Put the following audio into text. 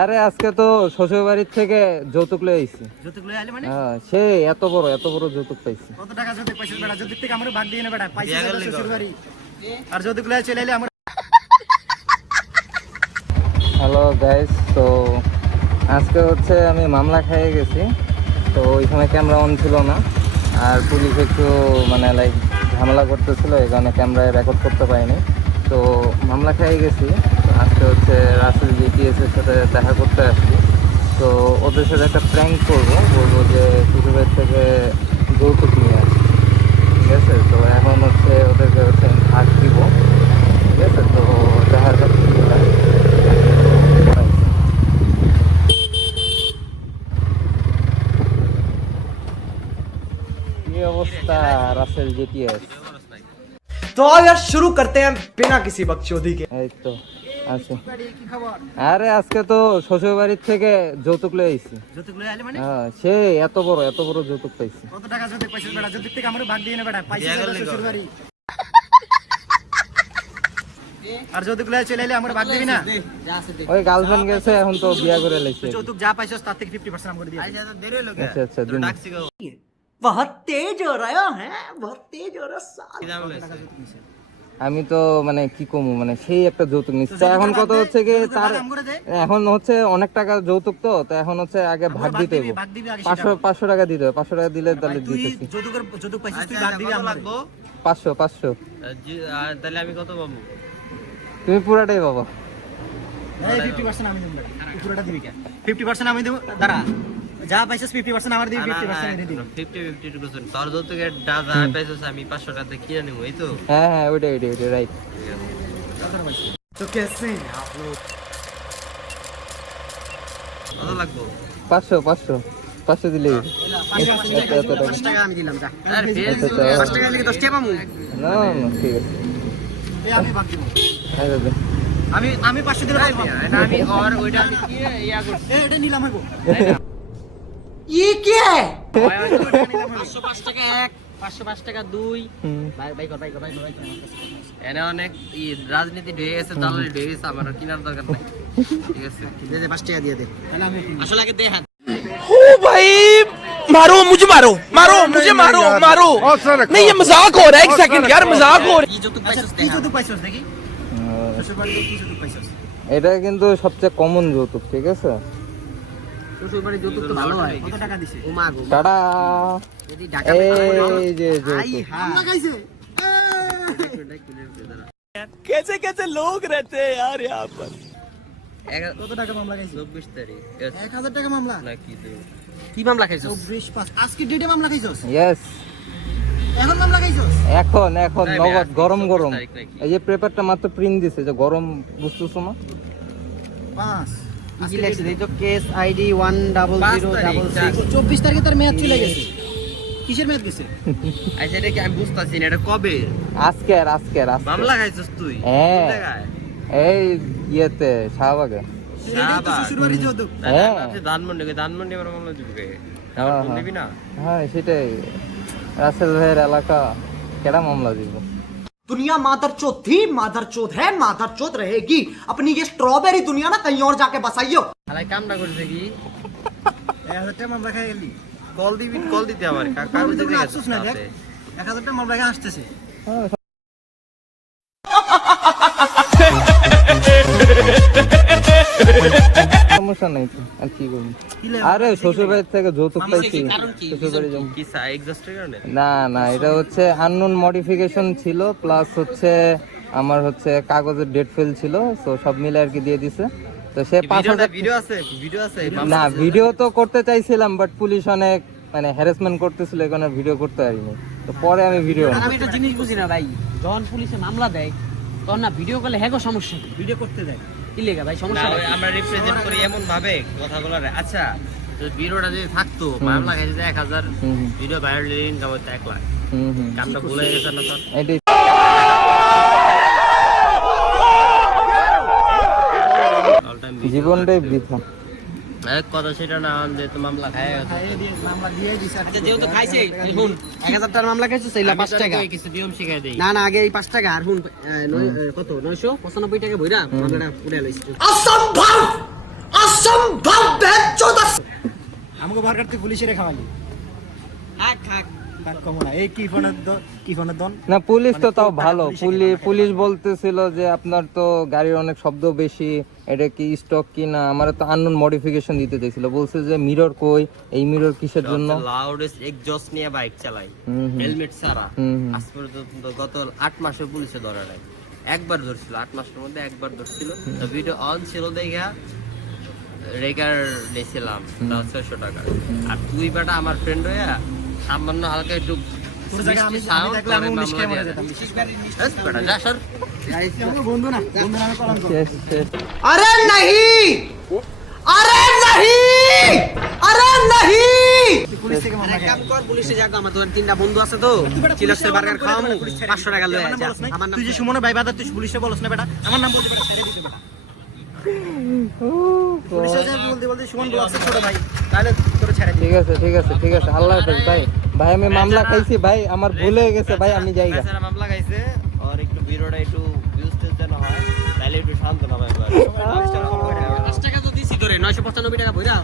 আরে আজকে তো শ্বশুর বাড়ির থেকে যৌতুক লয়ে আইছি। যৌতুক লয়ে আইলে মানে? হ্যাঁ, সে এত বড় যৌতুক পাইছি। কত টাকা যৌতুক পাইছিস বেটা? যৌতুক থেকে আমরা ভাগ দিয়ে নে বেটা। পাইছিস শ্বশুর বাড়ি। আর যৌতুক লয়ে চলে আইলে আমরা। হ্যালো গাইস, তো আজকে হচ্ছে আমি মামলা খাইয়ে গেছি। তো ওইখানে ক্যামেরা অন ছিল না, আর পুলিশ একটু মানে লাইক ঝামেলা করতেছিল, এই কারণে ক্যামেরায় রেকর্ড করতে পারিনি। তো মামলা খাইয়ে গেছি। আজকে হচ্ছে রাসেল জিটিএস এর সাথে দেখা করতে আসছি। তো ওদের সাথে একটা প্র্যাঙ্ক বলবো যে শ্বশুরবাড়ির থেকে যৌতুক নিয়ে আসছি, ঠিক আছে? তো এখন হচ্ছে ওদেরকে হচ্ছে ভাগ দিব, ঠিক আছে? তো দেখার কাছে কি অবস্থা রাসেল জিটিএস। तो यार शुरू करते हैं बिना किसी बकचोदी के। এই তো আছে। কি খবর? আরে আজকে তো শ্বশুর বাড়ির থেকে যৌতুক লয়ে আইছি। যৌতুক লয়ে আইলে মানে? হ্যাঁ, সে এত বড় যৌতুক পাইছি। কত টাকা যৌতুক পাইছিস বেটা? যৌতুক থেকে আমরা ভাগ দিয়ে নে বেটা। পাইছিস শ্বশুর বাড়ি। আর যৌতুক লয়ে চলে আইলে আমরা ভাগ দিবি না? ওই গার্লফ্রেন্ড গেছে, এখন তো বিয়া করে লাইছে। যৌতুক যা পাইছিস তার থেকে 50% আমরা দিয়ে দিই। আচ্ছা আচ্ছা, দিন। बहुत तेज हो रहा है, बहुत तेज हो रहा है। আমি তো মানে কি কমু, মানে সেই একটা যৌতুক নিচ্ছে। এখন কত হচ্ছে কি তার, এখন হচ্ছে অনেক টাকা যৌতুক, তো এখন হচ্ছে আগে ভাগ দিতে হবে। 500 টাকা দিতে হবে। 500 টাকা দিলে তাহলে দিতেছি। যৌতুক পাইছিস তুই ভাগ দিবি আমরা। 500 আর তাহলে আমি কত পাবো? তুমি পুরাটাই বাবা। এই 50% আমি দেব বেটা। তুই পুরোটা দিবি কে? 50% আমি দেব। দাঁড়া, যা পাইছিস 50% আমার দিবি, 50% আমি দিবি। 50% তোর যৌতুকের দাদা পাইছিস, আমি 500 টাকা দিয়ে কিনে নেবো, এই তো? হ্যাঁ, ওইটাই রাইট। तो कैसे हैं आप लोग? কত লাগবো? 500 দিলে 5 টাকা আমি দিলাম যা। আরে ফেস 5 টাকা লিখে 10 টাকা পামু। না ঠিক আছে। এই আমি ভাগ দিব। হ্যাঁ দাদা, আমি 500 দিলাম। আমি আর ওইটা আমি কি ইয়া করছি, এটা নিলাম হইবো। ये क्या है? 505 টাকা 1, 505 টাকা 2। ভাই কর। এনে অনেক রাজনীতি ঢুকে গেছে, দালালি ঢুকে গেছে, আমার আর কেনার দরকার নাই, ঠিক আছে? দে দে 5 টাকা দিয়ে দে। তাহলে আমি আসলে আগে দে হাত। ओ भाई मारो मुझे मारो नहीं ये मजाक हो रहा है। एक सेकंड यार, मजाक हो रहा है। কি যৌতুক আচ্ছা পাইছিস কি দেখা? যৌতুক পাইছিস দেখি? শ্বশুর বাড়িতে কি যৌতুক পাইছিস? এটা কিন্তু সবচেয়ে কমন যৌতুক, ঠিক আছে? শ্বশুর বাড়ির যৌতুক তো ভালো হয়। কত টাকা দিছিস? ও মা গো, টাটা। যদি ঢাকা এই যে আই যৌতুক। হ্যাঁ লাগাইছে। कैसे कैसे लोग रहते हैं यार यहाँ पर। কত টাকা মামলা খাইছিস? 24 তারিখ 1000 টাকা মামলা। না কি দেব? কি মামলা খাইছিস? 24/5 আজকে ডেটে মামলা খাইছিস? ইয়েস, এখন মামলা খাইছিস? এখন নাই, নগদ আজকে গরম 24 তারিখ নাকি? এই যে পেপারটা মাত্র প্রিন্ট দিছে, যে গরম বুঝতেছো না? 5 কি লেখছে এই তো কেস আইডি 10066। 24 তারিখে তার মেয়াদ চলে গেছে। কিসের মেয়াদ গেছে? আচ্ছা এটা কি আমি বুঝতাছি না, এটা কবে আজকে মামলা খাইছিস তুই? হ্যাঁ। কোন জায়গায়? এই ইয়েতে শাহবাগে। এটাই তো শ্বশুর বাড়ি যৌতুক। হ্যাঁ। ধানমন্ডি আমার মামলা দিবি? হ্যাঁ, ফোন দিবি না? হ্যাঁ সেটাই, রাসেল ভাইয়ের এলাকা, কেডা মামলা দিব? दुनिया मादरचोद थी, मादरचोद है, मादरचोद रहेगी। अपनी ये स्ट्रॉबेरी दुनिया ना कहीं और जाके बसाइयो। হালাই কামটা করছে কি? 1000 টাকা মামলা খাই গেলি। কল দিতে আমার আমি তো কোনো আফসোস নাই দেখ। 1000 টাকা মামলা খাই আসতেছে। সমস্যা নাই তো, আর কি করবো? আরে শ্বশুর বাড়ির থেকে যৌতুক পাইছি। শ্বশুর বাড়ি যাবো। কি এক্সস্টের কারণে? না, এটা হচ্ছে আননোন মডিফিকেশন ছিল, প্লাস হচ্ছে আমার হচ্ছে কাগজের ডেট ফেল ছিল, তো সব মিলে আর কি দিয়ে দিছে। তো সে 5000 ভিডিও আছে না, ভিডিও তো করতে চাইছিলাম, বাট পুলিশ অনেক মানে হ্যারাসমেন্ট করতেছিল, এখানে ভিডিও করতে পারিনি। তো পরে আমি ভিডিও আমি একটা জিনিস বুঝি না ভাই, যখন পুলিশে মামলা দেয় তখন না ভিডিও করলে হ্যাঁ সমস্যা কি? ভিডিও করতে দেয়। কি লেগা ভাই না, সমস্যা? ওই আমরা রিপ্রেজেন্ট করি এমন ভাবে কথাগুলো। আচ্ছা তো ভিডিওটা যদি থাকতো, মামলা খাইছে 1000, ভিডিও ভাইরাল ইনকাম হতো 1 লাখ। কামটা ভুলে গেছে না তোর? এটাই অল টাইম জীবনটাই বৃথা। এক কথা সেটা না যে তো মামলা খায় মামলা দিয়ে দিছে আচ্ছা যেহেতু খাইছে শুন 1000 টাকার মামলা খাইছো সেইলা 5 টাকা কিছু নিয়ম শিখাই দেই না না আগে এই 5 টাকা আর শুন কত 995 টাকা বইরা মামলাটা পুরা লইছি असंभव असंभव बेचोद আমাকে বার করতে পুলিশের খাওয়ালি থাক থাক বাট কম না এই কি ফোনের দন না পুলিশ তো তাও মানে ভালো, পুলিশ বলতেছিল যে আপনার তো গাড়ির অনেক শব্দ বেশি, এটা কি স্টক কি না, আমার তো আননোন মডিফিকেশন দিতে দেখছিল, বলছে যে মিরর কই, এই মিরর কিসের জন্য, লাউডেস্ট এক্সজস্ট নিয়ে বাইক চালাই, হেলমেট ছাড়া। আজ পর্যন্ত গত 8 মাসে পুলিশে ধরা নাই, একবার ধরছিল, 8 মাসের মধ্যে একবার ধরছিল। তো ভিডিও অন ছিল দেখা রেগার নিয়েছিলাম 600 টাকা। আর তুই বেটা আমার ফ্রেন্ড হইয়া সামান্য হালকা একটু পুরো জায়গা আমি দেখলে আমি 19 কে মরে যেতাম। বেটা যা সর। আমার বন্ধু না আমি কলম করব। শেষ শেষ। अरे नहीं अरे नहीं अरे नहीं পুলিশ থেকে মামলা কাম কর পুলিশে যাক, আমার তো 3টা বন্ধু আছে তো চিলাসের বার্গার খাওয়ামু 500 টাকা লয়ে যা আমার নাম তুই যে সুমন ভাই বাদা তুই পুলিশে বলছ না বেটা, আমার নাম বলতে বেটা ছেড়ে দিতে বেটা। পুলিশে যা বলতে সুমন ব্লগসে ছোট ভাই, তাহলে তোরে ছেড়ে দিই। ঠিক আছে আল্লাহ হাফেজ ভাই। ভাই আমি মামলা খাইছি ভাই, আমার ভুল হয়ে গেছে ভাই, আমি যাইগা। বেচারা মামলা খাইছে, আর একটু ভিডিওটা একটু ভিউজ যেন হয়, তাহলে একটু শান্ত না ভাই। 5 টাকা তো দিছি তোরে 995 টাকা বইরা